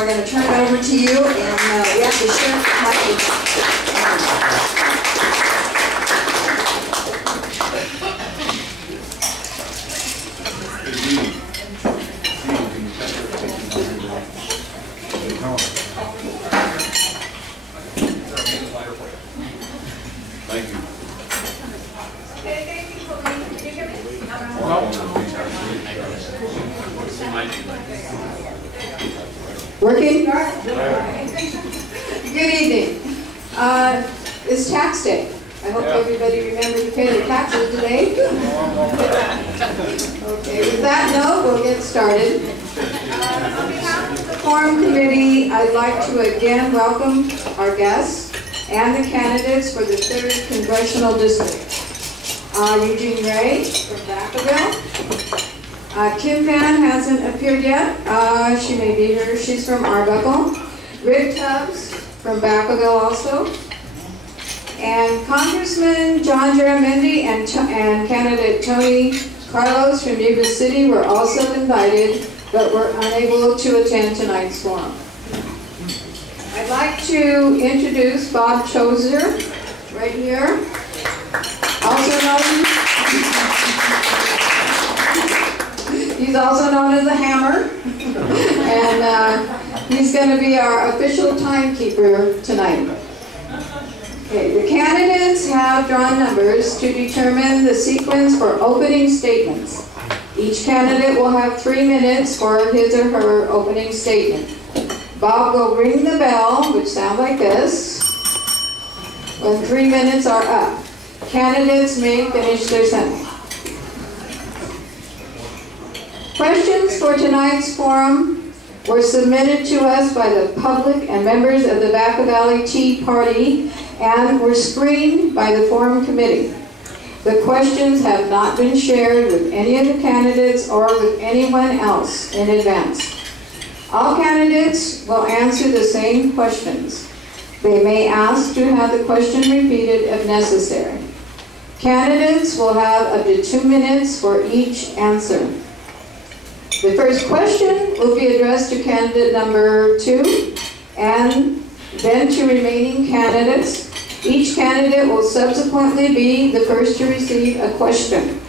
we're going to turn it over to you, and we have to share the Thank you. Working? Good evening. It's tax day. I hope everybody remembered to pay their taxes today. Okay, with that note, we'll get started. On behalf of the Forum Committee, I'd like to again welcome our guests and the candidates for the 3rd Congressional District. Eugene Ray from Vacaville. Kim Van hasn't appeared yet. She may be here. She's from Arbuckle. Rick Tubbs from Vacaville also. And Congressman John Jaramendi and candidate Tony Carlos from Yuba City were also invited, but were unable to attend tonight's forum. I'd like to introduce Bob Choser, right here. He's also known as the Hammer, and he's going to be our official timekeeper tonight. Okay, the candidates have drawn numbers to determine the sequence for opening statements. Each candidate will have 3 minutes for his or her opening statement. Bob will ring the bell, which sounds like this, when 3 minutes are up. Candidates may finish their sentence. Questions for tonight's forum were submitted to us by the public and members of the Vaca Valley Tea Party and were screened by the Forum Committee. The questions have not been shared with any of the candidates or with anyone else in advance. All candidates will answer the same questions. They may ask to have the question repeated if necessary. Candidates will have up to 2 minutes for each answer. The first question will be addressed to candidate number 2 and then to remaining candidates. Each candidate will subsequently be the first to receive a question.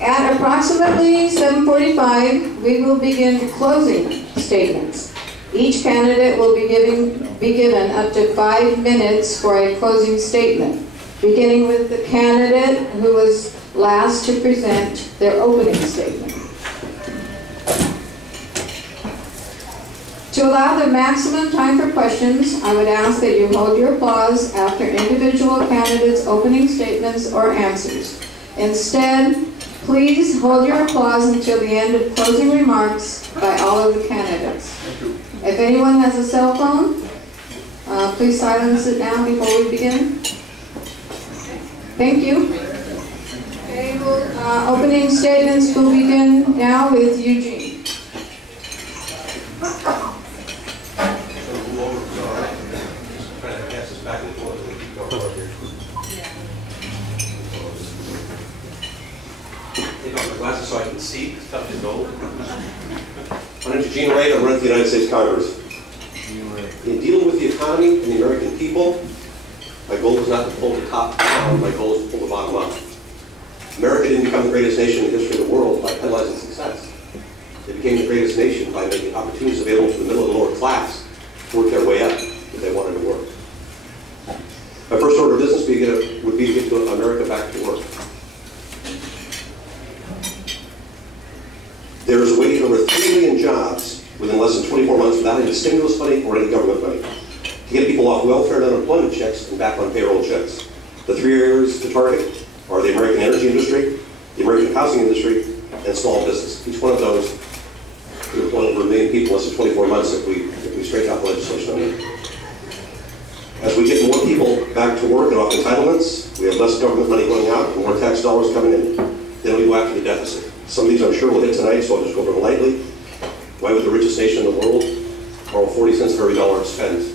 At approximately 7:45, we will begin closing statements. Each candidate will be given up to 5 minutes for a closing statement, beginning with the candidate who was last to present their opening statement. To allow the maximum time for questions, I would ask that you hold your applause after individual candidates' opening statements or answers. Instead, please hold your applause until the end of closing remarks by all of the candidates. If anyone has a cell phone, please silence it now before we begin. Thank you. Okay, opening statements will begin now with Eugene. Take off my glasses so I can see. Stuff is gold. My name is Eugene Ray. I'm running for the United States Congress. In dealing with the economy and the American people, my goal is not to pull the top down. My goal is to pull the bottom up. America didn't become the greatest nation in the history of the world by penalizing success. It became the greatest nation by making opportunities available to the middle and lower class to work their way up if they wanted to work. My first order of business would be to get America back to work. There is a way to get over 3 million jobs within less than 24 months without any stimulus money or any government money. To get people off welfare and unemployment checks and back on payroll checks. The 3 areas to target are the American energy industry, the American housing industry, and small business. Each one of those could employ over 1 million people in less than 24 months if we straighten out the legislation on it. As we get more people back to work and off entitlements, we have less government money going out and more tax dollars coming in. Then we go after the deficit. Some of these I'm sure we'll hit tonight, so I'll just go over them lightly. Why would the richest nation in the world borrow 40 cents for every dollar it spends?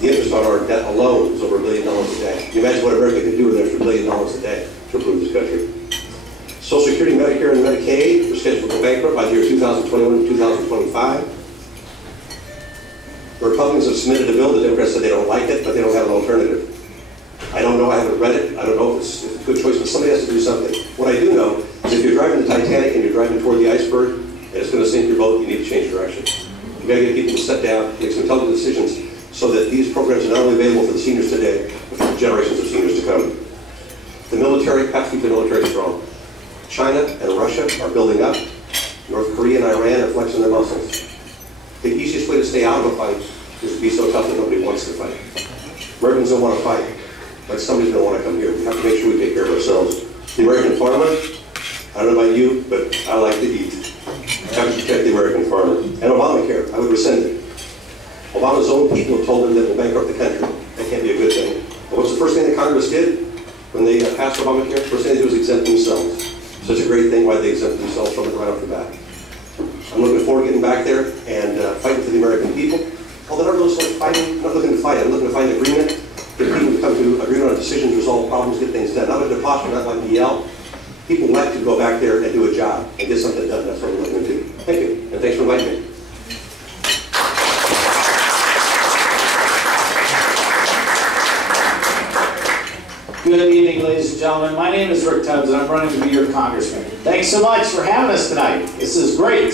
The interest on our debt alone is over $1 billion a day. Can you imagine what America could do with an extra $1 billion a day to improve this country? Social Security, Medicare, and Medicaid are scheduled to go bankrupt by the year 2021 and 2025. The Republicans have submitted a bill. The Democrats said they don't like it, but they don't have an alternative. I don't know. I haven't read it. I don't know if it's a good choice, but somebody has to do something. What I do know is if you're driving the Titanic and you're driving toward the iceberg and it's going to sink your boat, you need to change direction. You've got to get people to sit down, make some intelligent decisions so that these programs are not only available for the seniors today, but for generations of seniors to come. The military, have to keep the military strong. China and Russia are building up. North Korea and Iran are flexing their muscles. The easiest way to stay out of a fight is to be so tough that nobody wants to fight. Americans don't want to fight, but somebody's going to want to come here. We have to make sure we take care of ourselves. The American farmer, I don't know about you, but I like to eat. We have to protect the American farmer. And Obamacare, I would rescind it. Obama's own people have told him that it will bankrupt the country. That can't be a good thing. But what's the first thing that Congress did when they passed Obamacare? First thing they did was exempt themselves. Such a great thing, why they exempt themselves from it right off the bat. I'm looking forward to getting back there and fighting for the American people. Although I'm not really fighting, I'm not looking to fight. I'm looking to find agreement, get people to come to agreement on decisions, resolve problems, get things done. Not like to posture, not like to yell. People like to go back there and do a job and get something done. That's what we're looking to do. Thank you, and thanks for inviting me. Good evening, ladies and gentlemen. My name is Rick Tubbs, and I'm running to be your congressman. Thanks so much for having us tonight. This is great.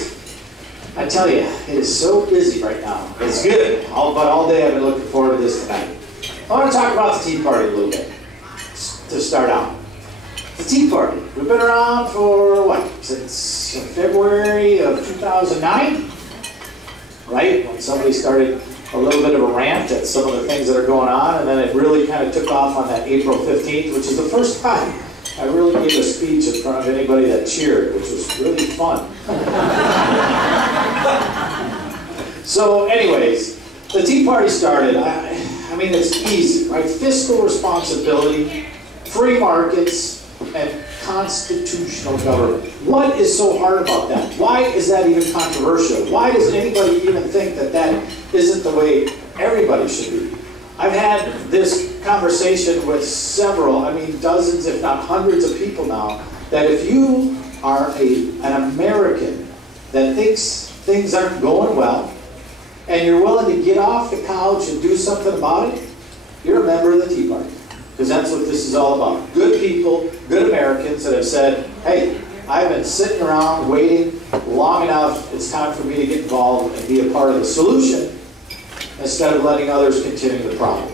I tell you, it is so busy right now. It's good. But all day I've been looking forward to this tonight. I want to talk about the Tea Party a little bit to start out. The Tea Party. We've been around for, what, since February of 2009? Right? When somebody started a little bit of a rant at some of the things that are going on, and then it really kind of took off on that April 15th, which is the first time I really gave a speech in front of anybody that cheered, which was really fun. So anyways, the Tea Party started. I mean, it's easy, right? Fiscal responsibility, free markets, and constitutional government. What is so hard about that? Why is that even controversial? Why does anybody even think that that isn't the way everybody should be? I've had this conversation with several, I mean dozens if not hundreds of people now, that if you are an American that thinks things aren't going well, and you're willing to get off the couch and do something about it, you're a member of the Tea Party. Because that's what this is all about. Good people, good Americans that have said, hey, I've been sitting around waiting long enough, it's time for me to get involved and be a part of the solution instead of letting others continue the problem.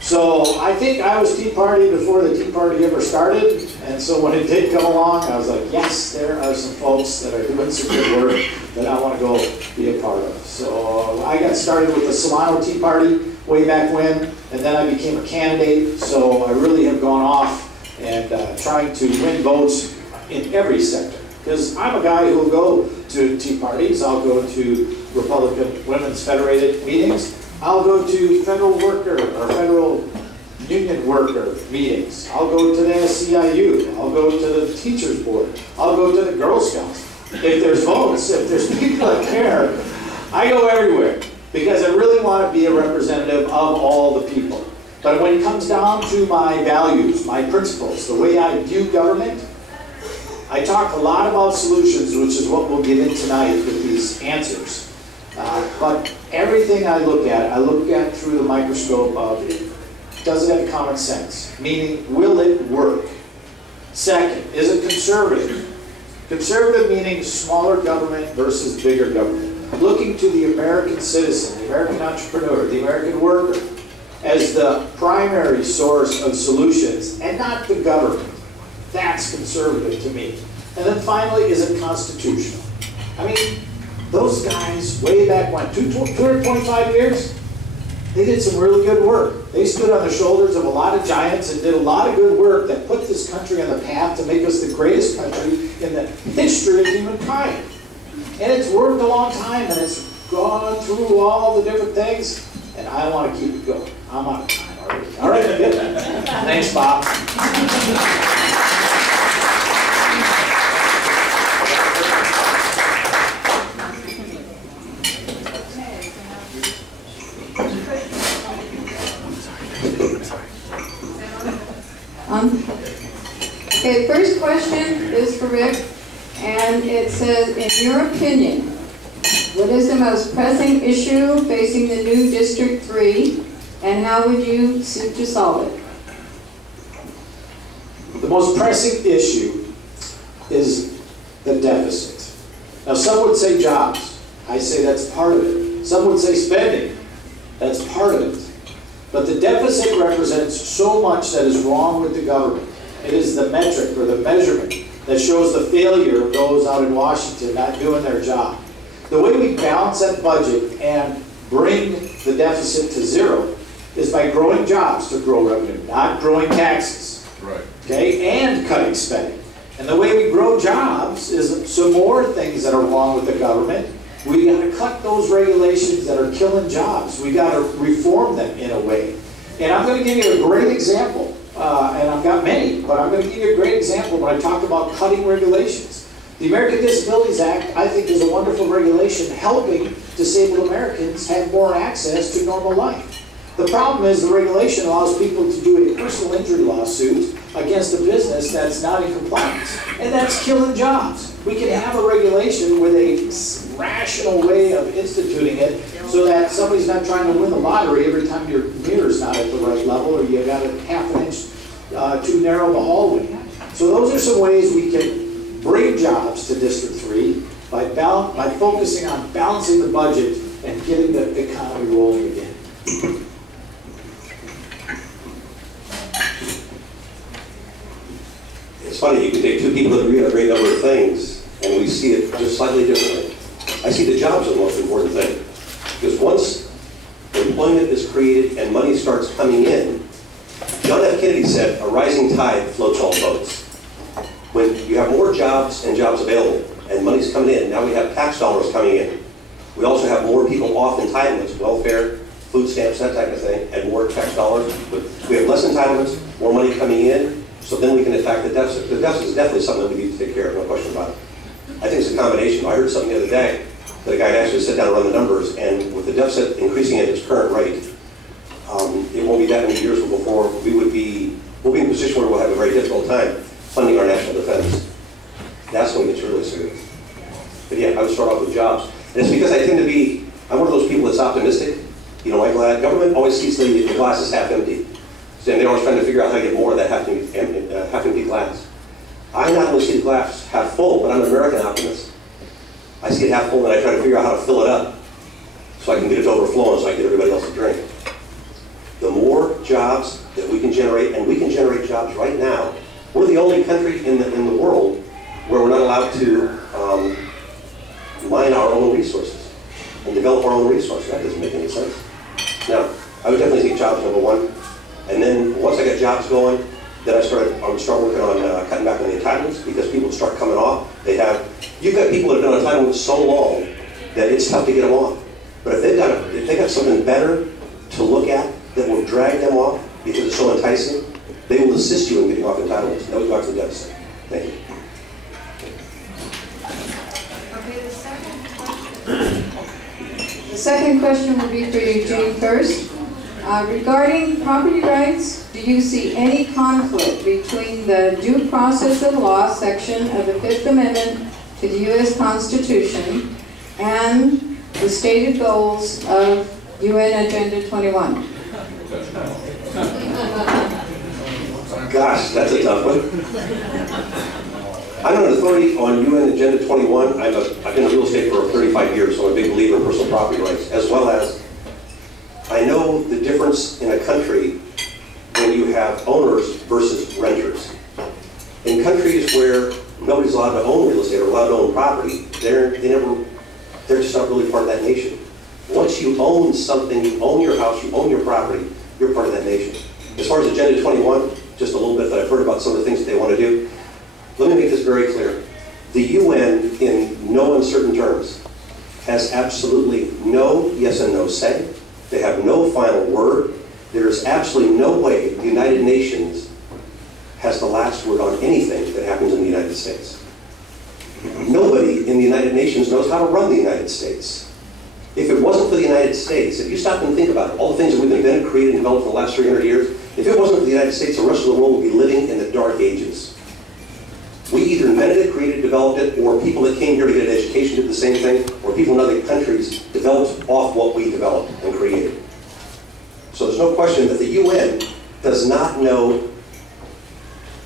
So I think I was Tea Party before the Tea Party ever started, and so when it did come along, I was like, yes, there are some folks that are doing some good work that I want to go be a part of. So I got started with the Solano Tea Party way back when, and then I became a candidate, so I really have gone off and trying to win votes in every sector. Because I'm a guy who will go to Tea Parties, I'll go to Republican Women's Federated meetings, I'll go to federal worker or federal union worker meetings, I'll go to the SEIU, I'll go to the Teachers Board, I'll go to the Girl Scouts. If there's votes, if there's people that care, I go everywhere. Because I really want to be a representative of all the people. But when it comes down to my values, my principles, the way I view government, I talk a lot about solutions, which is what we'll get in tonight with these answers. But everything I look at through the microscope of, does it have common sense? Meaning, will it work? Second, is it conservative? Conservative meaning smaller government versus bigger government. Looking to the American citizen, the American entrepreneur, the American worker as the primary source of solutions and not the government. That's conservative to me. And then finally, is it constitutional? I mean, those guys way back when, 225 years, they did some really good work. They stood on the shoulders of a lot of giants and did a lot of good work that put this country on the path to make us the greatest country in the history of humankind. And it's worked a long time, and it's gone through all the different things, and I want to keep it going. I'm out of time already. All right, good. Thanks, Bob. Okay, first question is for Rick. And it says, in your opinion, what is the most pressing issue facing the new District 3, and how would you seek to solve it? The most pressing issue is the deficit. Now, some would say jobs. I say that's part of it. Some would say spending. That's part of it. But the deficit represents so much that is wrong with the government. It is the metric or the measurement that shows the failure of those out in Washington not doing their job. The way we balance that budget and bring the deficit to zero is by growing jobs to grow revenue, not growing taxes. Right. Okay, and cutting spending. And the way we grow jobs is some more things that are wrong with the government. We got to cut those regulations that are killing jobs. We got to reform them in a way. And I'm going to give you a great example. And I've got many, but I'm going to give you a great example when I talk about cutting regulations. The American Disabilities Act, I think, is a wonderful regulation helping disabled Americans have more access to normal life. The problem is the regulation allows people to do a personal injury lawsuit against a business that's not in compliance, and that's killing jobs. We can have a regulation with a rational way of instituting it so that somebody's not trying to win the lottery every time your mirror's not at the right level or you got a half an inch too narrow of a hallway. So those are some ways we can bring jobs to District 3 by focusing on balancing the budget and getting the economy rolling again. It's funny, you can take two people that agree on a great number of things, and we see it just slightly differently. I see the jobs as the most important thing. Because once employment is created and money starts coming in, John F. Kennedy said, a rising tide floats all boats. When you have more jobs and jobs available, and money's coming in, now we have tax dollars coming in. We also have more people off entitlements, welfare, food stamps, that type of thing, and more tax dollars. But we have less entitlements, more money coming in, so then we can attack the deficit. The deficit is definitely something that we need to take care of, no question about it. I think it's a combination. I heard something the other day that a guy had actually sit down and run the numbers, and with the deficit increasing at its current rate, it won't be that many years before we'll be in a position where we'll have a very difficult time funding our national defense. That's when it gets really serious. But yeah, I would start off with jobs. And it's because I'm one of those people that's optimistic. You know, like government always sees the glass is half empty. And they're always trying to figure out how to get more of that half empty glass. I not only see the glass half full, but I'm an American optimist. I see it half full and I try to figure out how to fill it up so I can get it to overflowing so I can get everybody else to drink. The more jobs that we can generate, and we can generate jobs right now. We're the only country in the world where we're not allowed to mine our own resources and develop our own resources. That doesn't make any sense. Now, I would definitely take jobs, number one. And then once I got jobs going, then I would start working on cutting back on the entitlements because people would start coming off. You've got people that have been on entitlements so long that it's tough to get them off. But if they got something better to look at that will drag them off because it's so enticing, they will assist you in getting off entitlements. That would go back to the deficit. Thank you. The second question will be for Eugene first. Regarding property rights, do you see any conflict between the due process of law section of the Fifth Amendment to the U.S. Constitution and the stated goals of UN Agenda 21? Gosh, that's a tough one. I'm an authority on UN Agenda 21. I've been in real estate for 35 years, so I'm a big believer in personal property rights, as well as I know the difference in a country when you have owners versus renters. In countries where nobody's allowed to own real estate or allowed to own property, they're just not really part of that nation. Once you own something, you own your house, you own your property, you're part of that nation. As far as Agenda 21, just a little bit that I've heard about some of the things that they want to do, let me make this very clear. The UN, in no uncertain terms, has absolutely no yes and no say. They have no final word. There is absolutely no way the United Nations has the last word on anything that happens in the United States. Nobody in the United Nations knows how to run the United States. If it wasn't for the United States, if you stop and think about it, all the things that we've invented, created, and developed for the last 300 years, if it wasn't for the United States, the rest of the world would be living in the dark ages. We either invented it, created, developed it, or people that came here to get an education did the same thing, or people in other countries developed off what we developed and created. So there's no question that the UN does not know.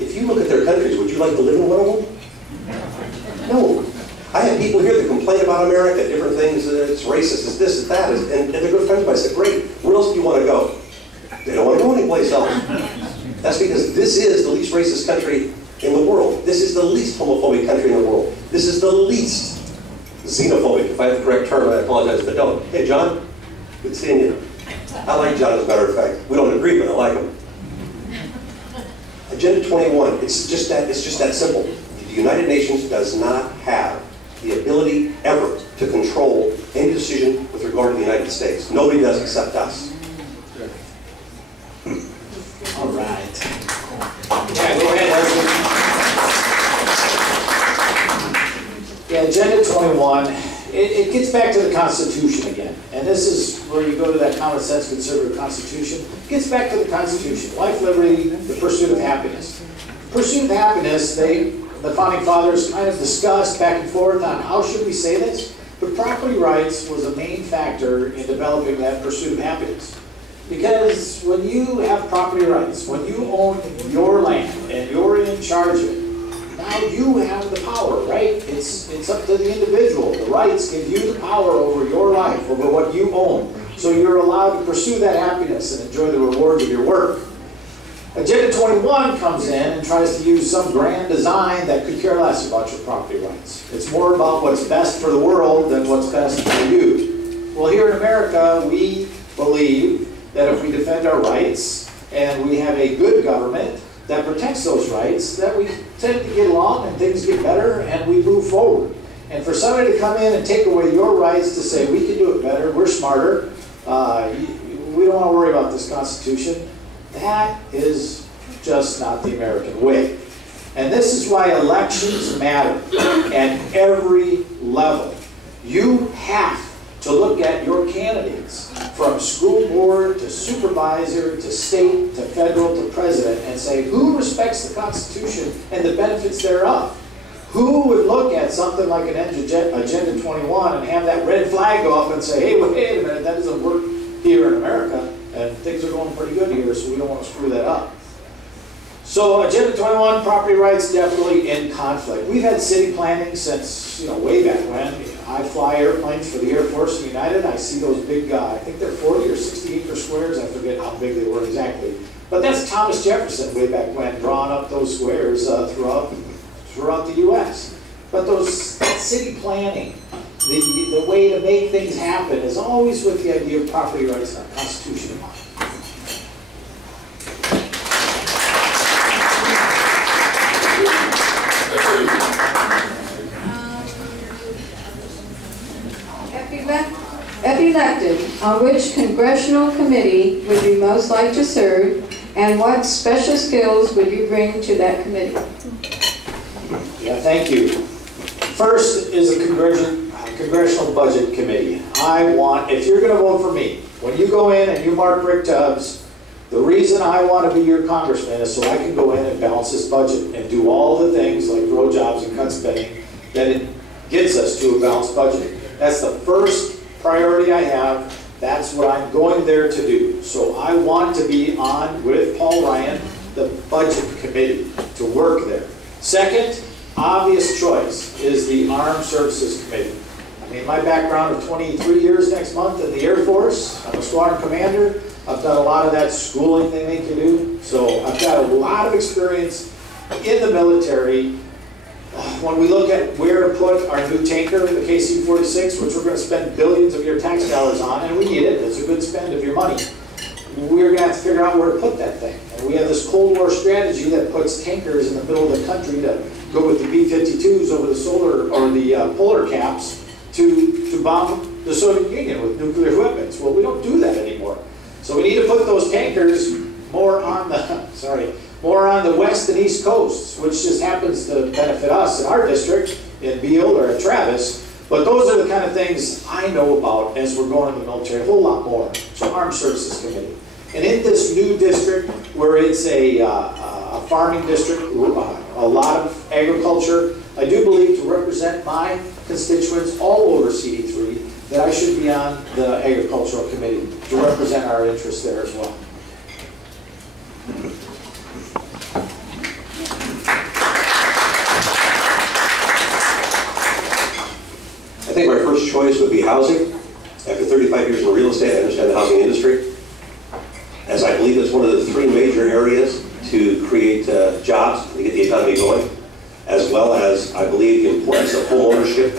If you look at their countries, would you like to live in one of them? No. I have people here that complain about America, different things, it's racist, it's this, it's that, and they're good friends of mine. I said, great, where else do you want to go? They don't want to go anyplace else. That's because this is the least racist country in the world. This is the least homophobic country in the world. This is the least xenophobic. If I have the correct term, I apologize if I don't. Hey, John, good seeing you. I like John, as a matter of fact. We don't agree, but I like him. Agenda 21, it's just that simple. The United Nations does not have the ability ever to control any decision with regard to the United States. Nobody does except us. All right. Yeah, go ahead, Husband. Yeah, Agenda 21, it gets back to the Constitution again. And this is where you go to that common sense conservative Constitution. It gets back to the Constitution. Life, liberty, the pursuit of happiness. Pursuit of happiness, the Founding Fathers kind of discussed back and forth on how should we say this, but property rights was a main factor in developing that pursuit of happiness. Because when you have property rights, when you own your land and you're in charge of it, now you have the power, right? It's up to the individual. The rights give you the power over your life, over what you own. So you're allowed to pursue that happiness and enjoy the rewards of your work. Agenda 21 comes in and tries to use some grand design that could care less about your property rights. It's more about what's best for the world than what's best for you. Well, here in America, we believe that if we defend our rights and we have a good government that protects those rights, that we tend to get along and things get better and we move forward. And for somebody to come in and take away your rights to say, we can do it better, we're smarter, we don't want to worry about this Constitution, that is just not the American way. And this is why elections matter at every level. You have to look at your candidates from school board to supervisor to state to federal to president and say who respects the Constitution and the benefits thereof. Who would look at something like an Agenda 21 and have that red flag go up and say, hey, wait a minute, that doesn't work here in America, and things are going pretty good here, so we don't want to screw that up. So Agenda 21, property rights definitely in conflict. We've had city planning since, way back when. I fly airplanes for the Air Force and United. I see those big, I think they're 40 or 60 acre squares. I forget how big they were exactly. But that's Thomas Jefferson way back when, drawing up those squares throughout the U.S. But that city planning, the way to make things happen is always with the idea of property rights and our Constitution in mind. If elected, on which congressional committee would you most like to serve, and what special skills would you bring to that committee? Yeah, thank you. First is a Congressional Budget Committee. If you're going to vote for me, when you go in and you mark Rick Tubbs, the reason I want to be your congressman is so I can go in and balance this budget and do all the things like grow jobs and cut spending that it gets us to a balanced budget. That's the first priority I have. That's what I'm going there to do. So I want to be on with Paul Ryan, the Budget Committee, to work there. Second, obvious choice is the Armed Services Committee. I mean, my background of 23 years next month in the Air Force, I'm a squadron commander. I've done a lot of that schooling they make you do. So I've got a lot of experience in the military. When we look at where to put our new tanker, the KC-46, which we're going to spend billions of your tax dollars on, and we need it, it's a good spend of your money, we're going to have to figure out where to put that thing. And we have this Cold War strategy that puts tankers in the middle of the country to go with the B-52s over the solar or the polar caps to bomb the Soviet Union with nuclear weapons. Well, we don't do that anymore. So we need to put those tankers more on the west and east coasts, which just happens to benefit us in our district, in Beale or at Travis. But those are the kind of things I know about as we're going to the military, a whole lot more. So Armed Services Committee. And in this new district, where it's a farming district, a lot of agriculture. I do believe to represent my constituents all over CD3 that I should be on the agricultural committee to represent our interests there as well. I think my first choice would be housing. After 35 years in real estate, I understand the housing industry, as I believe it's one of the three major areas to create jobs, to get the economy going, as well as I believe the importance of home ownership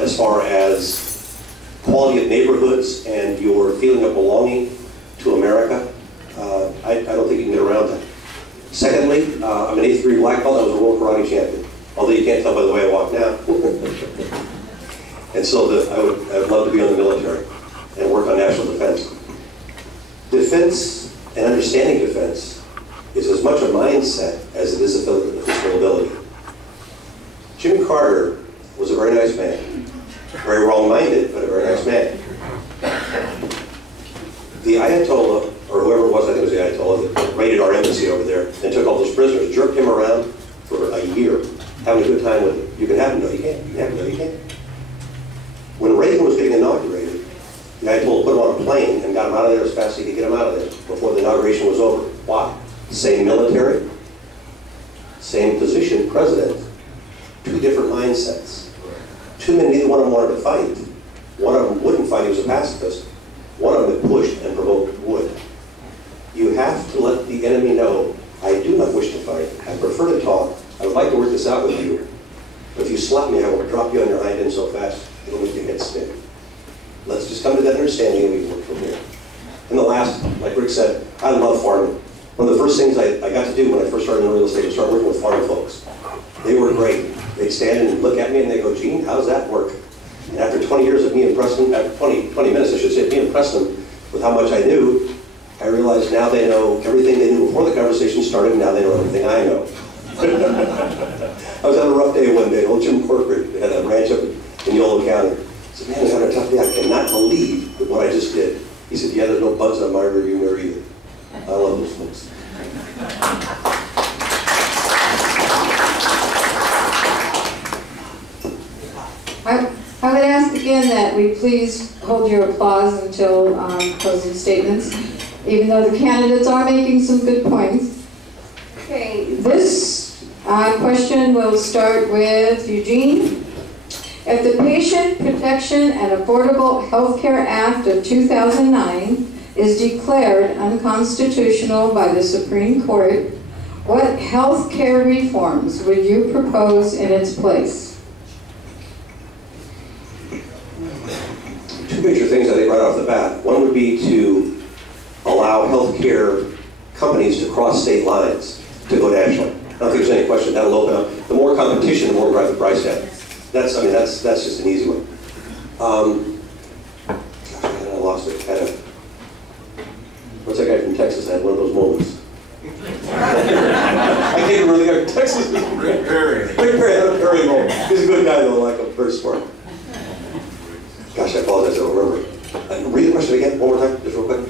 as far as quality of neighborhoods and your feeling of belonging to America. I don't think you can get around that. Secondly, I'm an 8th degree black belt. I was a world karate champion, although you can't tell by the way I walk now. And so I would love to be in the military and work on national defense. Defense and understanding defense is as much a mindset as it is a physical ability. Jimmy Carter was a very nice man. Very wrong-minded, but a very nice man. The Ayatollah, or whoever it was, I think it was the Ayatollah, that raided our embassy over there and took all those prisoners, jerked him around for a year, having a good time with him. You can have him, no you can't. You can have him, no you can't. When Reagan was getting inaugurated, the Ayatollah put him on a plane and got him out of there as fast as he could get him out of there before the inauguration was over. Why? Same military, same position, president, two different mindsets. Two men, neither one of them wanted to fight. One of them wouldn't fight, he was a pacifist. One of them pushed and provoked would. You have to let the enemy know, I do not wish to fight. I prefer to talk. I would like to work this out with you. But if you slap me, I will drop you on your hind end so fast, it'll make your head spin. Let's just come to that understanding and we can work from here. And the last, like Rick said, I love farming. One of the first things I got to do when I first started in real estate was start working with farm folks. They were great. They'd stand and look at me and they go, Gene, how does that work? And after 20 years of me impressing, after 20 minutes I should say, me impressing them with how much I knew, I realized now they know everything they knew before the conversation started, and now they know everything I know. I was having a rough day one day. Old Jim Corcoran had a ranch up in Yolo County. I said, man, I was having a tough day. I cannot believe what I just did. He said, yeah, there's no bugs on my rearview mirror either. I love those folks. I would ask again that we please hold your applause until closing statements, even though the candidates are making some good points. Okay, this question will start with Eugene. If the Patient Protection and Affordable Health Care Act of 2009 is declared unconstitutional by the Supreme Court, what health care reforms would you propose in its place? Two major things I think right off the bat. One would be to allow healthcare companies to cross state lines, to go national. I don't think there's any question that'll open up. The more competition, the more drive the price down. That's just an easy one. Gosh, I lost it. What's that guy from Texas? I had one of those moments. I can't really go to Texas. Rick Perry. Rick Perry had a Perry moment. He's a good guy though, like him, very smart. Gosh, I apologize, I don't remember. Read the question again, one more time, just real quick.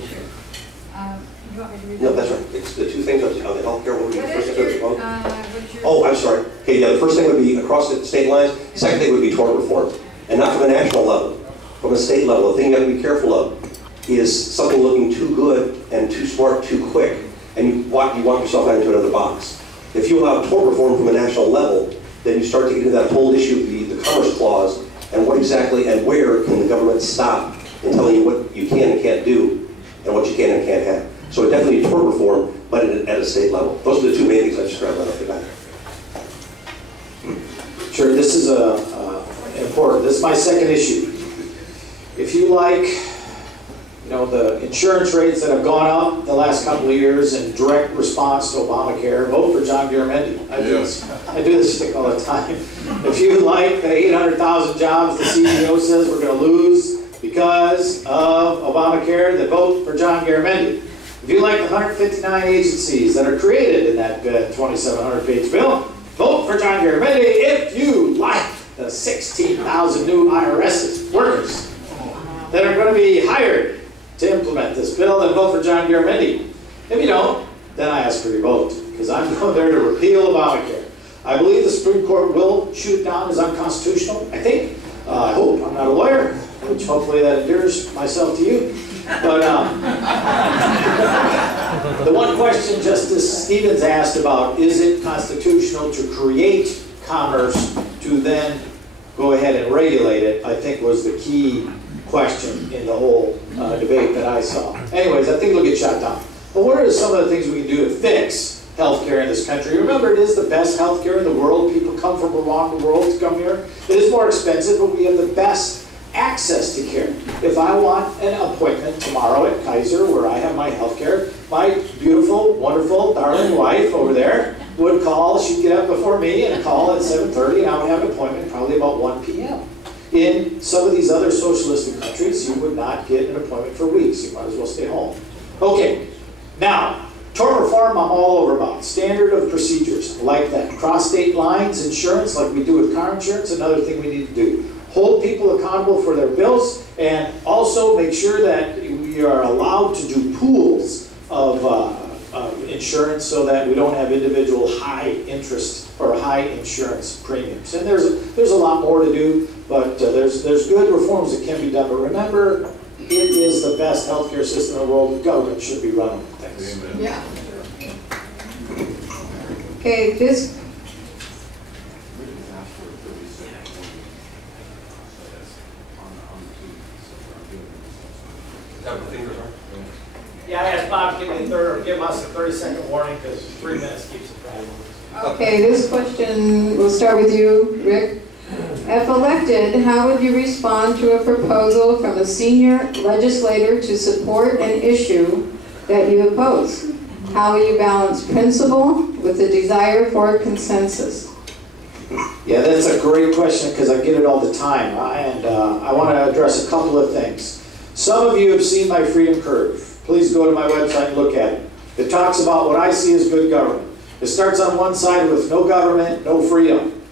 You want me to read No, it? that's right. It's the two things on the healthcare. What would be the first thing? What is your... Oh, I'm sorry. Okay, yeah, the first thing would be across the state lines. The second thing would be tort reform. And not from a national level, from a state level. The thing you have to be careful of is something looking too good and too smart too quick, and you walk yourself out into another box. If you allow tort reform from a national level, then you start to get into that whole issue of the Commerce Clause, and what exactly and where can the government stop in telling you what you can and can't do, and what you can and can't have. So it definitely needs tort reform, but at a state level. Those are the two main things I described right off the bat. Sure, this is important. This is my second issue. If you like, the insurance rates that have gone up the last couple of years in direct response to Obamacare, vote for John Garamendi. I do this stick all the time. If you like the 800,000 jobs the CEO says we're going to lose because of Obamacare, then vote for John Garamendi. If you like the 159 agencies that are created in that 2,700-page bill, vote for John Garamendi. If you like the 16,000 new IRS workers that are going to be hired to implement this bill, then vote for John Garamendi. If you don't, then I ask for your vote, because I'm going there to repeal Obamacare. I believe the Supreme Court will shoot it down as unconstitutional, I think. I hope. I'm not a lawyer, which hopefully that endears myself to you. But the one question Justice Stevens asked about, is it constitutional to create commerce to then go ahead and regulate it, I think was the key question in the whole debate that I saw. Anyways, I think it'll get shot down. But what are some of the things we can do to fix healthcare in this country? Remember, it is the best healthcare in the world. People come from around the world to come here. It is more expensive, but we have the best access to care. If I want an appointment tomorrow at Kaiser where I have my healthcare, my beautiful, wonderful, darling wife over there would call. She'd get up before me and call at 7:30, and I would have an appointment probably about 1 p.m. In some of these other socialistic countries, you would not get an appointment for weeks. You might as well stay home. Okay, now, tort reform I'm all over about. Standard of procedures, like that. Cross state lines, insurance, like we do with car insurance, another thing we need to do. Hold people accountable for their bills, and also make sure that we are allowed to do pools of insurance so that we don't have individual high interest or high insurance premiums. And there's a lot more to do, but there's good reforms that can be done. But remember, it is the best healthcare system in the world. The government should be running things. Amen. Yeah. Okay, this. Yeah, I asked Bob to give us a 30-second warning because 3 minutes keeps it private. Okay, this question, we'll start with you, Rick. If elected, how would you respond to a proposal from a senior legislator to support an issue that you oppose? How will you balance principle with the desire for consensus? Yeah, that's a great question because I get it all the time. And I want to address a couple of things. Some of you have seen my freedom curve. Please go to my website and look at it. It talks about what I see as good government. It starts on one side with no government, no freedom.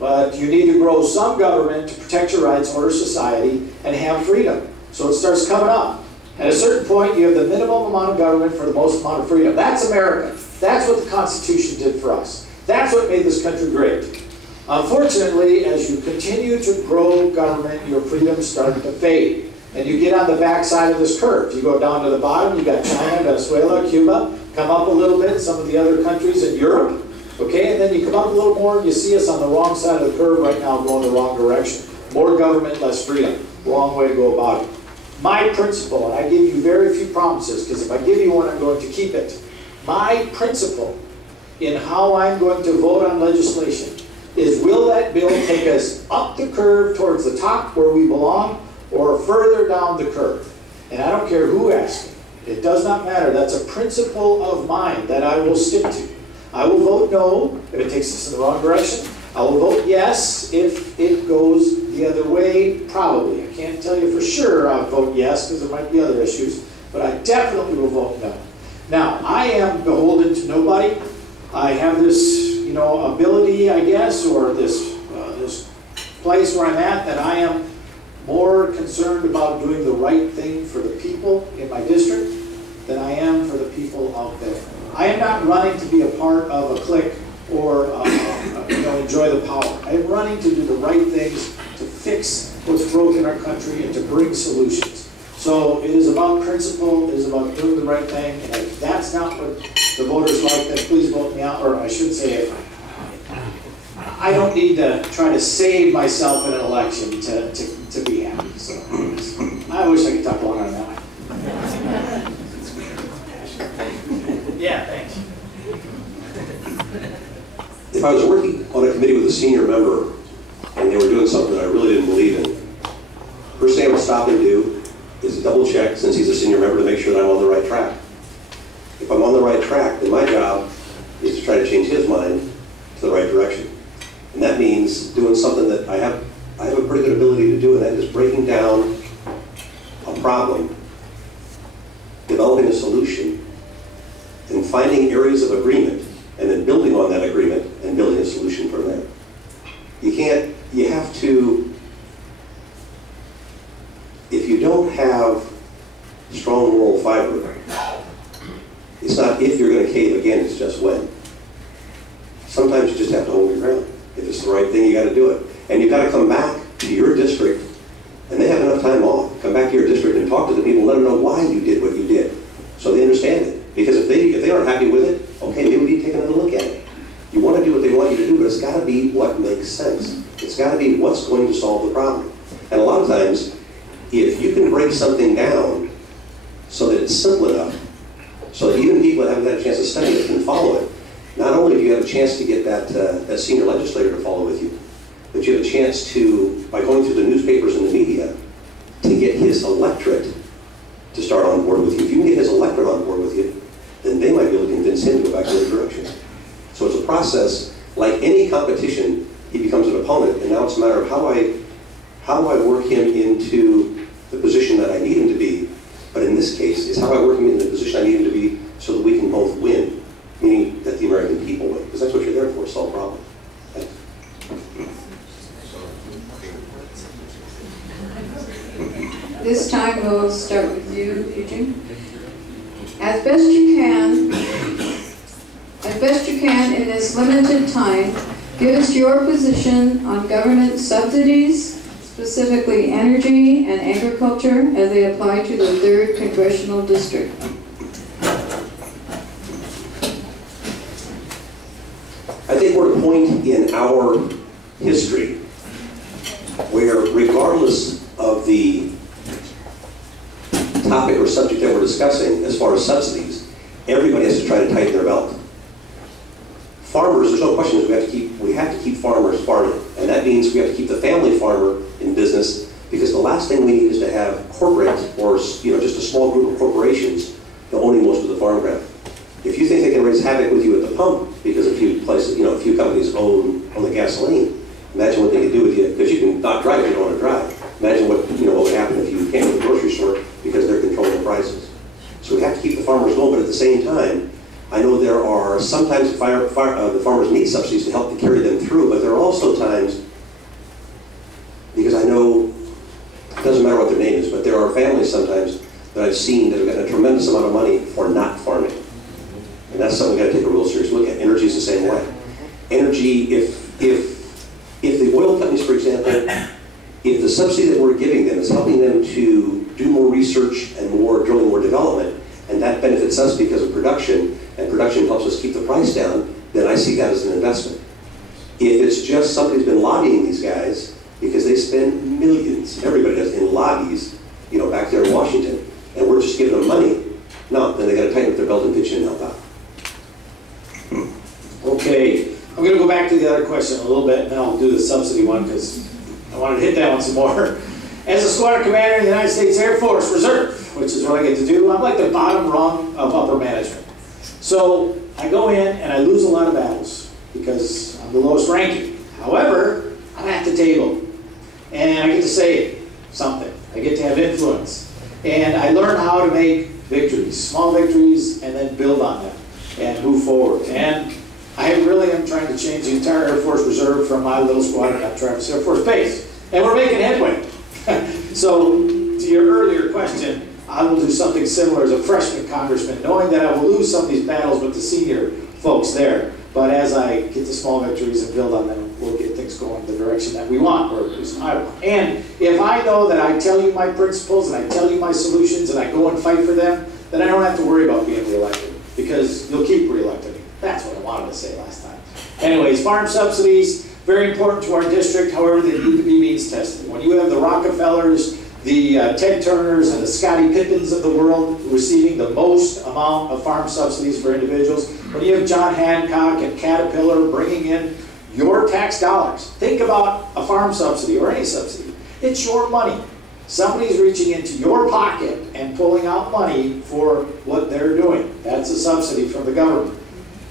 But you need to grow some government to protect your rights, order society, and have freedom. So it starts coming up. At a certain point, you have the minimum amount of government for the most amount of freedom. That's America. That's what the Constitution did for us. That's what made this country great. Unfortunately, as you continue to grow government, your freedoms start to fade. And you get on the back side of this curve. You go down to the bottom, you got China, Venezuela, Cuba, come up a little bit, some of the other countries in Europe, okay? And then you come up a little more and you see us on the wrong side of the curve right now going the wrong direction. More government, less freedom. Wrong way to go about it. My principle, and I give you very few promises, because if I give you one, I'm going to keep it. My principle in how I'm going to vote on legislation is, will that bill take us up the curve towards the top where we belong, or further down the curve? And I don't care who asks me. It does not matter. That's a principle of mine that I will stick to. I will vote no if it takes us in the wrong direction. I will vote yes if it goes the other way, probably. I can't tell you for sure I'll vote yes because there might be other issues, but I definitely will vote no. Now, I am beholden to nobody. I have this, ability, I guess, or this place where I'm at, that I am more concerned about doing the right thing for the people in my district than I am for the people out there. I am not running to be a part of a clique or enjoy the power. I am running to do the right things to fix what's broken in our country and to bring solutions. So it is about principle, it is about doing the right thing, and if that's not what the voters like, then please vote me out, or I should say it. I don't need to try to save myself in an election to be happy. So I wish I could talk longer on that one. Yeah, thanks. If I was working on a committee with a senior member and they were doing something that I really didn't believe in, first thing I would stop and do is double check, since he's a senior member, to make sure that I'm on the right track. If I'm on the right track, then my job is to try to change his mind to the right direction. And that means doing something that I have a pretty good ability to do, and that is breaking down a problem, developing a solution, and finding areas of agreement, and then building on that agreement and building a solution from there. You have to, if you don't have strong moral fiber, it's not if you're going to cave again, it's just when. the right thing, you got to do it. And you've got to come back to your district, and they have enough time off. Come back to your district and talk to the people, and let them know why you did what you did, so they understand it. Because if they aren't happy with it, okay, maybe we need to take another look at it. You want to do what they want you to do, but it's got to be what makes sense. It's got to be what's going to solve the problem. And a lot of times, if you can break something down so that it's simple enough, so that even people that haven't had a chance to study it can follow it, not only do you have a chance to get that senior legislator to follow with you, but you have a chance to, by going through the newspapers and the media, to get his electorate to start on board with you. If you can get his electorate on board with you, then they might be able to convince him to go back to the direction. So it's a process. Like any competition, he becomes an opponent, and now it's a matter of how do I work him into the position that I need him to be. But in this case, it's how I work him into the position I need him to be so that we can both win, meaning that the American people win, because that's what you're there for, solve problems. This time we'll start with you, Eugene. As best you can in this limited time, give us your position on government subsidies, specifically energy and agriculture, as they apply to the 3rd Congressional District. I think we're at a point in our history where, regardless of the topic or subject that we're discussing, as far as subsidies, everybody has to try to tighten their belt. Farmers, there's no question, we have to keep farmers farming, and that means we have to keep the family farmer in business, because the last thing we need is to have corporate or just a small group of corporations owning most of the farm ground. If you think they can raise havoc with you at the pump because a few places, a few companies own the gasoline, imagine what they could do with you, because you can not drive if you don't want to drive. Imagine what would happen if you came to the grocery store, because they're controlling the prices. So we have to keep the farmers going, but at the same time, I know there are sometimes the farmers need subsidies to help to carry them through, but there are also times, because I know it doesn't matter what their name is, but there are families sometimes that I've seen that have gotten a tremendous amount of money for not farming. And that's something we've got to take a real serious look at. Energy is the same way. Energy, if the oil companies, for example, if the subsidy that we're giving them is helping them to do more research and more drilling, more development, and that benefits us because of production, and production helps us keep the price down, then I see that as an investment. If it's just somebody's been lobbying these guys because they spend millions, everybody does, in lobbies, back there in Washington, and we're just giving them money, no, then they got to tighten up their belt and pitch in and help out. Okay, I'm going to go back to the other question a little bit, and then I'll do the subsidy one because I wanted to hit that one some more. As a squadron commander in the United States Air Force Reserve, which is what I get to do, I'm like the bottom rung of upper management. So I go in and I lose a lot of battles because I'm the lowest ranking. However, I'm at the table and I get to say something. I get to have influence. And I learn how to make victories, small victories, and then build on them and move forward. And I really am trying to change the entire Air Force Reserve from my little squadron at Travis Air Force Base. And we're making headway. So, to your earlier question, I will do something similar as a freshman congressman, knowing that I will lose some of these battles with the senior folks there. But as I get the small victories and build on them, we'll get things going the direction that we want, or at least I want. And if I know that I tell you my principles and I tell you my solutions and I go and fight for them, then I don't have to worry about being reelected, because you'll keep reelecting me. That's what I wanted to say last time. Anyways, farm subsidies, very important to our district. However, they need to be means tested. When you have the Rockefellers, the Ted Turners, and the Scottie Pippins of the world receiving the most amount of farm subsidies for individuals, when you have John Hancock and Caterpillar bringing in your tax dollars, think about a farm subsidy or any subsidy. It's your money. Somebody's reaching into your pocket and pulling out money for what they're doing. That's a subsidy from the government.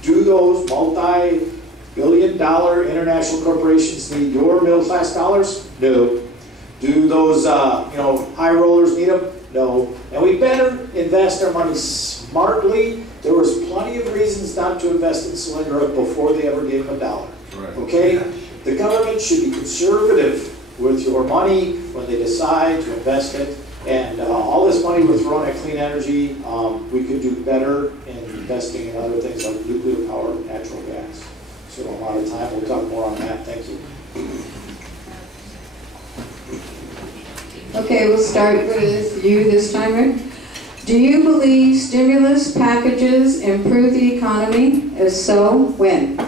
Do those multi-billion-dollar international corporations need your middle-class dollars? No. Do those high rollers need them? No. And we better invest our money smartly. There was plenty of reasons not to invest in Cylindra before they ever gave them a dollar. Right. Okay? The government should be conservative with your money when they decide to invest it. And all this money we're throwing at clean energy, we could do better in investing in other things like nuclear power and natural gas. So a lot of time, we'll talk more on that. Thank you. Okay, we'll start with you this time, Rick. Do you believe stimulus packages improve the economy? If so, when?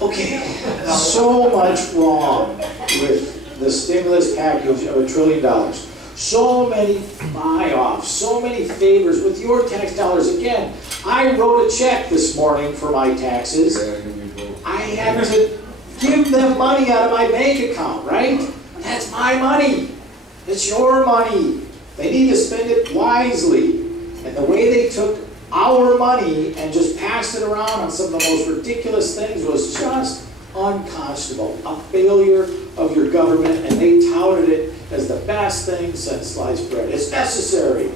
Okay, so much wrong with the stimulus package of $1 trillion. So many buy-offs, so many favors with your tax dollars. Again, I wrote a check this morning for my taxes. I had to give them money out of my bank account, right? That's my money. It's your money. They need to spend it wisely. And the way they took our money and just passed it around on some of the most ridiculous things was just unconscionable. A failure of your government, and they touted it as the best thing since sliced bread. It's necessary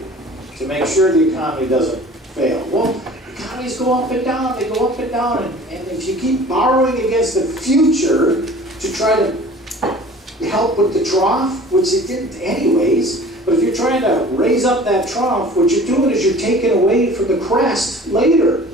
to make sure the economy doesn't fail. Well, economies go up and down, they go up and down, and if you keep borrowing against the future to try to help with the trough, which it didn't anyways, but if you're trying to raise up that trough, what you're doing is you're taking away from the crest later.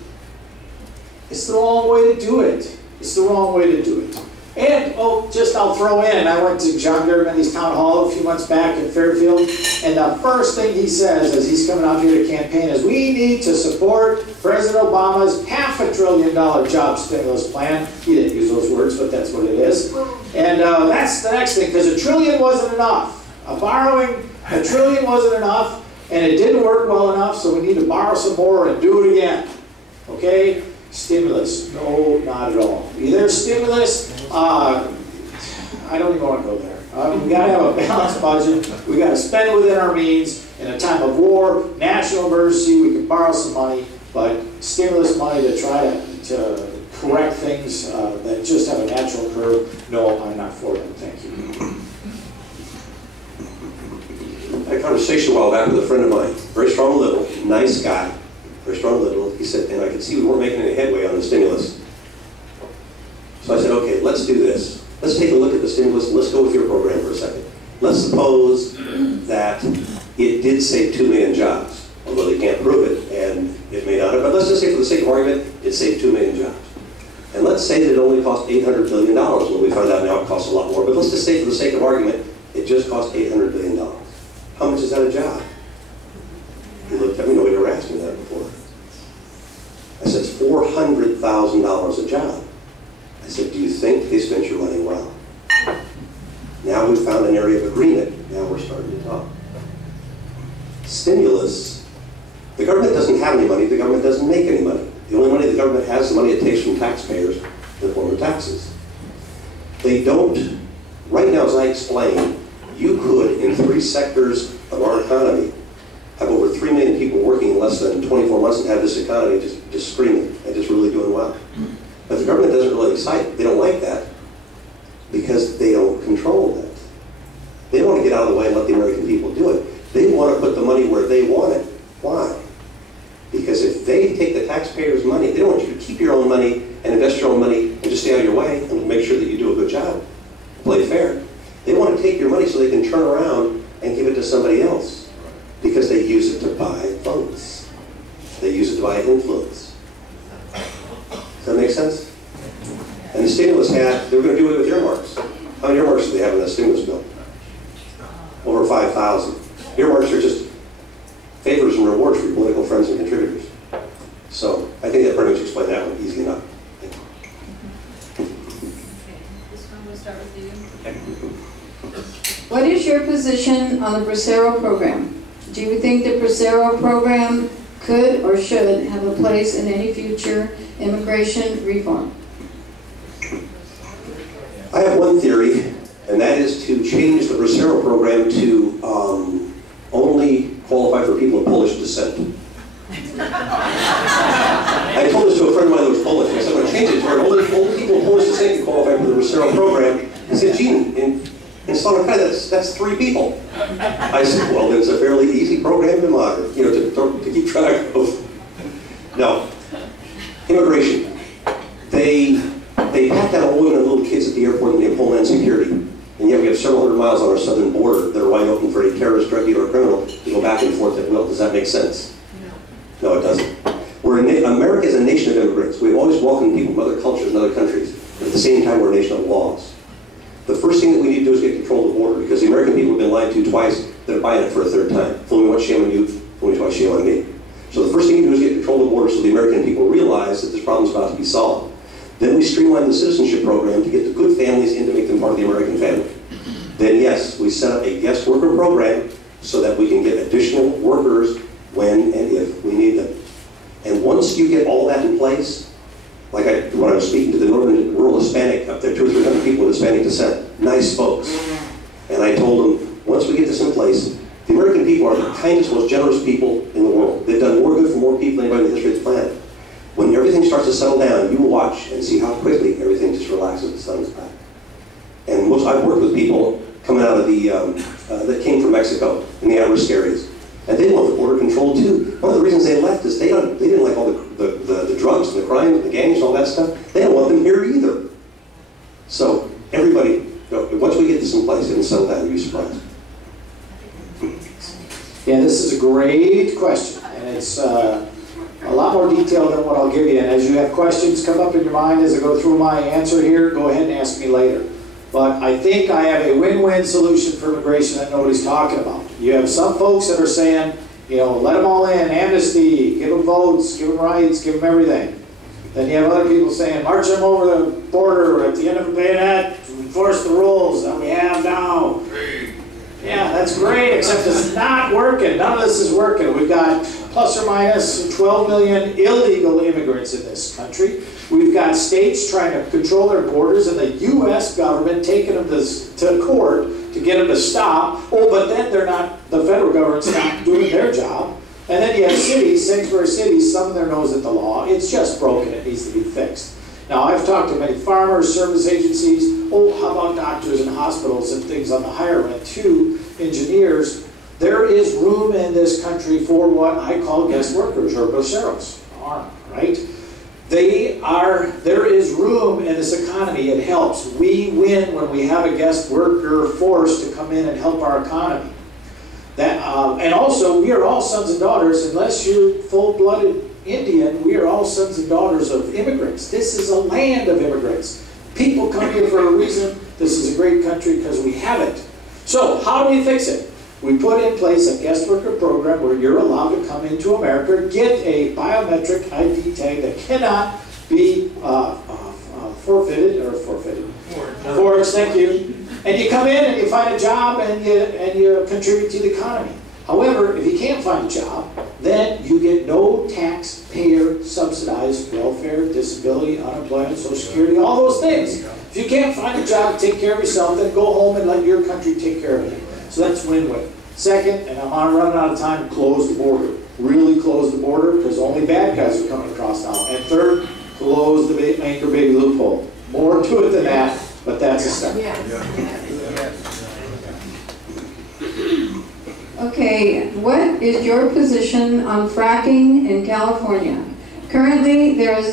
It's the wrong way to do it. It's the wrong way to do it. And, I'll throw in, I went to John Garamendi's town hall a few months back in Fairfield, and the first thing he says as he's coming out here to campaign is, we need to support President Obama's $500 billion job stimulus plan. He didn't use those words, but that's what it is. And that's the next thing, because $1 trillion wasn't enough. Borrowing $1 trillion wasn't enough, and it didn't work well enough, so we need to borrow some more and do it again. Okay? Stimulus. No, not at all. Either stimulus, I don't even want to go there. We got to have a balanced budget. We got to spend within our means. In a time of war, national emergency, we can borrow some money, but stimulus money to try to correct things that just have a natural curve, no, I'm not for them. Thank you. I had a conversation a while back with a friend of mine, very strong liberal, nice guy, very strong liberal. He said, and I could see we weren't making any headway on the stimulus. So I said, okay, let's do this. Let's take a look at the stimulus and let's go with your program for a second. Let's suppose that it did save 2 million jobs, although they can't prove it, and it may not have, but let's just say for the sake of argument, it saved 2 million jobs. And let's say that it only cost $800 billion. Well, we found out now it costs a lot more, but let's just say for the sake of argument, it just cost $800 billion. How much is that a job? He looked at me, nobody ever asked me that before. I said, it's $400,000 a job. I said, do you think they spent your money well? Now we've found an area of agreement. Now we're starting to talk. Stimulus, the government doesn't have any money, the government doesn't make any money. The only money the government has is the money it takes from taxpayers in the form of taxes. They don't, right now as I explained, you could, in 3 sectors of our economy, have over 3 million people working in less than 24 months and have this economy just screaming and just really doing well. But the government doesn't really excite. They don't like that because they don't control that. They don't want to get out of the way and let the American people do it. They want to put the money where they want it. Why? Because if they take the taxpayers' money, they don't want you to keep your own money and invest your own money and just stay out of your way and make sure that you do a good job. Play fair. They want to take your money so they can turn around and give it to somebody else because they use it to buy votes. They use it to buy influence. Does that make sense? And the stimulus they were going to do it with earmarks. How many earmarks do they have in that stimulus bill? Over 5,000. Earmarks are just favors and rewards for your political friends and contributors. So I think that pretty much explained that one easy enough. Okay, this one we'll start with you. What is your position on the Bracero program? Do you think the Bracero program could or should have a place in any future immigration reform? I have one theory, and that is to change the Bracero program to only qualify for people of Polish descent. I told this to a friend of mine that was Polish. I said, I'm going to change it to where only people of Polish descent can qualify for the Bracero program. He said, Gene, in Slovakia, that's 3 people. I said, well, then it's a fairly easy program to monitor, to keep track of. No. Immigration. They pat down all women and little kids at the airport in the name of Homeland Security. And yet we have several hundred miles on our southern border that are wide open for a terrorist, drug dealer, or criminal to go back and forth at will. sense? No, it doesn't. America is a nation of immigrants. We've always welcomed people from other cultures and other countries. But at the same time, we're a nation of laws. The first thing that we need to do is get control of the border, because the American people have been lied to twice. They're buying it for a third time. Fool me once, shame on you. Fool me twice, shame on me. So the first thing you do is get control of the border so the American people realize that this problem is about to be solved. Then we streamline the citizenship program to get the good families in to make them part of the American family. Then yes, we set up a guest worker program so that we can get additional workers when and if we need them. And once you get all that in place, like when I was speaking to the northern rural Hispanic up there, 200 or 300 people with Hispanic descent, nice folks. And I told them, once we get this in place, the American people are the kindest, most generous people in the world. They've done more good for more people than anybody in the history of the planet. When everything starts to settle down, you watch and see how quickly everything just relaxes and settles back. And I've worked with people coming out of the, that came from Mexico in the at-risk areas. And they want the border control too. One of the reasons they left is they didn't like all the drugs and the crime and the gangs and all that stuff. They don't want them here either. So everybody, once we get this in place, it'll settle down, you'll be surprised. Yeah, this is a great question, and it's a lot more detailed than what I'll give you. And as you have questions come up in your mind as I go through my answer here, go ahead and ask me later. But I think I have a win-win solution for immigration that nobody's talking about. You have some folks that are saying, let them all in, amnesty, give them votes, give them rights, give them everything. Then you have other people saying, march them over the border at the end of a bayonet, enforce the rules that we have now. Yeah, that's great, except it's not working. None of this is working. We've got plus or minus 12 million illegal immigrants in this country. We've got states trying to control their borders and the U.S. government taking them to court to get them to stop. Oh, but then the federal government's not doing their job. And then you have cities, sanctuary cities, thumbing their nose at the law. It's just broken. It needs to be fixed. Now, I've talked to many farmers, service agencies. Oh, how about doctors and hospitals and things on the higher end too, engineers. There is room in this country for what I call guest workers or braceros, right? There is room in this economy. It helps. We win when we have a guest worker force to come in and help our economy. And also, we are all sons and daughters, unless you're full-blooded Indian, we are all sons and daughters of immigrants. This is a land of immigrants. People come here for a reason. This is a great country because we have it. So, how do we fix it? We put in place a guest worker program where you're allowed to come into America, get a biometric ID tag that cannot be forged, thank you. And you come in and you find a job and you contribute to the economy. However, if you can't find a job, then you get no taxpayer subsidized welfare, disability, unemployment, Social Security, all those things. If you can't find a job to take care of yourself, then go home and let your country take care of you. So that's win-win. Second, and I'm running out of time, close the border. Really close the border, because only bad guys are coming across now. And third, close the anchor baby loophole. More to it than that, but that's a step. Okay, what is your position on fracking in California? Currently, there is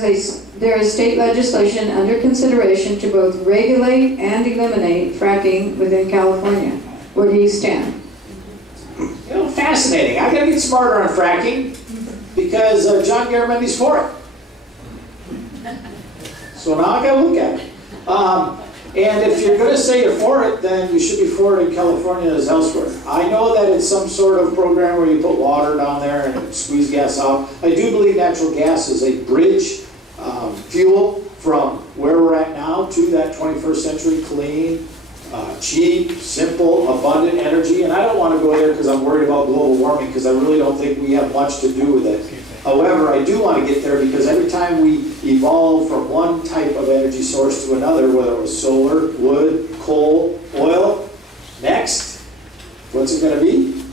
state legislation under consideration to both regulate and eliminate fracking within California. Where do you stand? Fascinating. I gotta get smarter on fracking because John Garamendi's for it. So now I gotta look at it. And if you're gonna say you're for it, then you should be for it in California as elsewhere. I know that it's some sort of program where you put water down there and squeeze gas out. I do believe natural gas is a bridge fuel from where we're at now to that 21st century clean, cheap, simple, abundant energy. And I don't want to go there because I'm worried about global warming, because I really don't think we have much to do with it. However, I do want to get there because every time we evolve from one type of energy source to another, whether it was solar, wood, coal, oil, next, what's it going to be?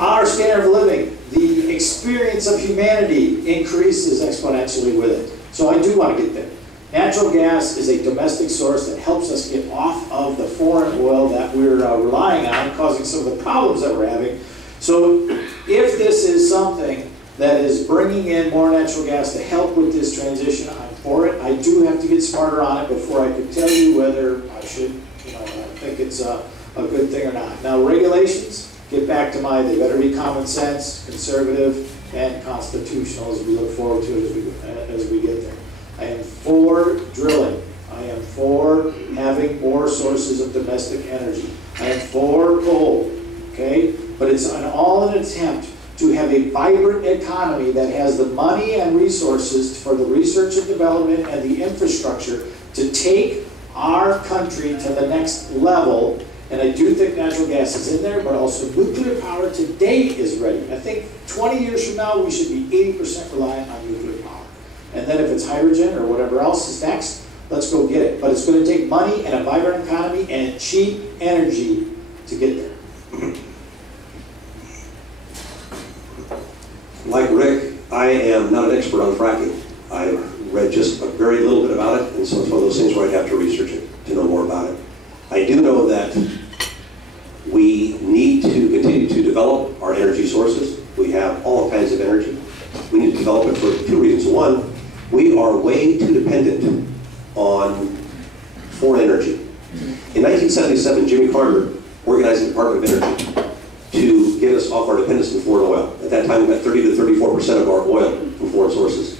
Our standard of living, the experience of humanity increases exponentially with it. So I do want to get there. Natural gas is a domestic source that helps us get off of the foreign oil that we're relying on, causing some of the problems that we're having. So if this is something that is bringing in more natural gas to help with this transition, I'm for it. I do have to get smarter on it before I can tell you whether I should, think it's a good thing or not. Now, regulations, get back to they better be common sense, conservative, and constitutional as we look forward to it as we get there. I am for drilling. I am for having more sources of domestic energy. I am for coal, okay? But it's all an attempt to have a vibrant economy that has the money and resources for the research and development and the infrastructure to take our country to the next level. And I do think natural gas is in there, but also nuclear power today is ready. I think 20 years from now, we should be 80% reliant on nuclear power. And then if it's hydrogen or whatever else is next, let's go get it. But it's going to take money and a vibrant economy and cheap energy to get there. Like Rick, I am not an expert on fracking. I read just a very little bit about it, and so it's one of those things where I'd have to research it to know more about it. I do know that we need to continue to develop our energy sources. We have all kinds of energy. We need to develop it for two reasons. One, we are way too dependent on foreign energy. In 1977, Jimmy Carter organized the Department of Energy to get us off our dependence on foreign oil. At that time, we got 30 to 34% of our oil from foreign sources.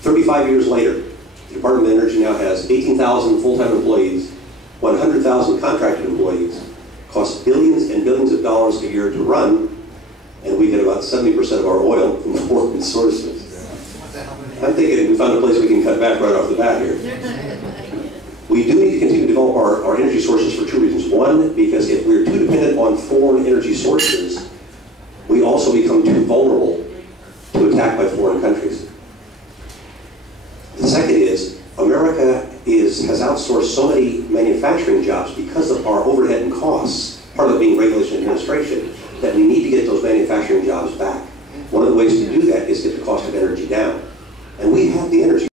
35 years later, the Department of Energy now has 18,000 full-time employees, 100,000 contracted employees, costs billions and billions of dollars a year to run, and we get about 70% of our oil from foreign sources. I'm thinking we found a place we can cut back right off the bat here. We do need to continue to develop our energy sources for two reasons. One, because if we're too dependent on foreign energy sources, we also become too vulnerable to attack by foreign countries. The second is, America has outsourced so many manufacturing jobs because of our overhead and costs, part of it being regulation and administration, that we need to get those manufacturing jobs back. One of the ways to do that is get the cost of energy down. And we have the energy